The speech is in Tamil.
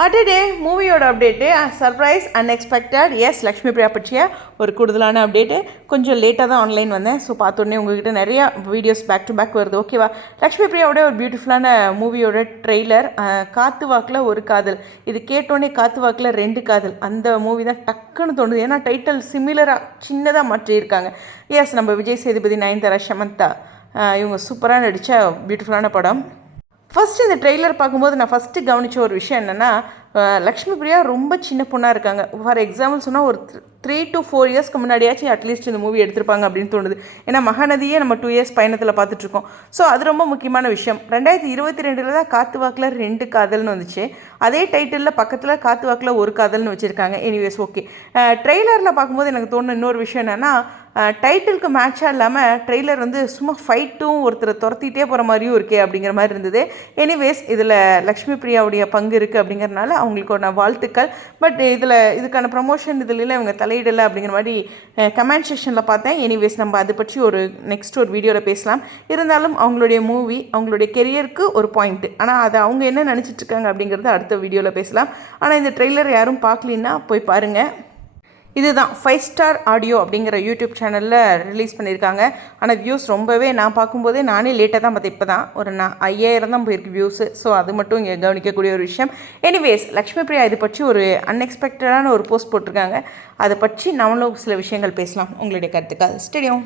அடடே மூவியோட update surprise unexpected. Yes, Lakshmi Priya பற்றிய ஒரு கூடுதலான அப்டேட்டு. கொஞ்சம் லேட்டாக தான் ஆன்லைன் வந்தேன். ஸோ பார்த்தோன்னே உங்கள்கிட்ட நிறையா வீடியோஸ் பேக் டு பேக் வருது. ஓகேவா? லக்ஷ்மி பிரியாவோட ஒரு பியூட்டிஃபுல்லான மூவியோட ட்ரெய்லர். காத்து வாக்கில் ஒரு காதல். இது கேட்டோன்னே காத்து வாக்கில் 2 காதல், அந்த மூவி தான் டக்குன்னு தோணுது. ஏன்னா டைட்டில் சிமிலராக சின்னதாக மாற்றியிருக்காங்க. எஸ், நம்ம விஜய் சேதுபதி, நயன்தாரா, சமந்தா இவங்க சூப்பராக நடித்த பியூட்டிஃபுல்லான படம். ஃபஸ்ட்டு இந்த ட்ரெய்லர் பார்க்கும்போது நான் ஃபஸ்ட்டு கவனித்த ஒரு விஷயம் என்னென்னா, லக்ஷ்மி பிரியா ரொம்ப சின்ன பொண்ணாக இருக்காங்க. ஃபார் எக்ஸாம்பிள் சொன்னால் ஒரு 3 to 4 இயர்ஸ்க்கு முன்னாடியாச்சும் அட்லீஸ்ட் இந்த மூவி எடுத்திருப்பாங்க அப்படின்னு தோணுது. ஏன்னா மகாநதியே நம்ம 2 இயர்ஸ் பயணத்தில் பார்த்துட்ருக்கோம். ஸோ அது ரொம்ப முக்கியமான விஷயம். 2022 தான் காத்து வாக்கில் 2 காதல்னு வந்துச்சு. அதே டைட்டிலில் பக்கத்தில் காத்து வாக்கில் ஒரு காதல்னு வச்சுருக்காங்க. Anyways, okay. ட்ரெய்லரில் பார்க்கும்போது எனக்கு தோணுன இன்னொரு விஷயம் என்னென்னா, டைட்டிலுக்கு மேட்சாக இல்லாமல் ட்ரெய்லர் வந்து சும்மா ஃபைட்டும் ஒருத்தரை துரத்திட்டே போகிற மாதிரியும் இருக்கே அப்படிங்கிற மாதிரி இருந்தது. எனிவேஸ், இதில் லக்ஷ்மி பிரியாவுடைய பங்கு இருக்குது அப்படிங்கிறனால அவங்களுக்கான வாழ்த்துக்கள். பட் இதுக்கான ப்ரமோஷன் இதில் இவங்க தலையிடலை அப்படிங்கிற மாதிரி கமெண்ட் செக்ஷனில் பார்த்தேன். எனிவேஸ், நம்ம அதை பற்றி நெக்ஸ்ட் ஒரு வீடியோவில் பேசலாம். இருந்தாலும் அவங்களுடைய மூவி அவங்களுடைய கெரியருக்கு ஒரு பாயிண்ட்டு. ஆனால் அதை அவங்க என்ன நினச்சிட்ருக்காங்க அப்படிங்கிறது அடுத்த வீடியோவில் பேசலாம். ஆனால் இந்த ட்ரெய்லர் யாரும் பார்க்கலின்னா போய் பாருங்கள். இதுதான் 5 ஸ்டார் ஆடியோ அப்படிங்கிற யூடியூப் சேனலில் ரிலீஸ் பண்ணியிருக்காங்க. ஆனால் வியூஸ் ரொம்பவே, நான் பார்க்கும்போதே நானே லேட்டாக தான் பார்த்தேன். இப்போ தான் ஒரு 5000 தான் போயிருக்கு வியூஸு. ஸோ அது மட்டும் இங்கே கவனிக்கக்கூடிய ஒரு விஷயம். எனிவேஸ், லக்ஷ்மி பிரியா இது பற்றி ஒரு அன்எக்ஸ்பெக்டடான ஒரு போஸ்ட் போட்டிருக்காங்க. அதை பற்றி நம்மளும் சில விஷயங்கள் பேசலாம். உங்களுடைய கருத்துக்கள். ஸ்டேடியம்.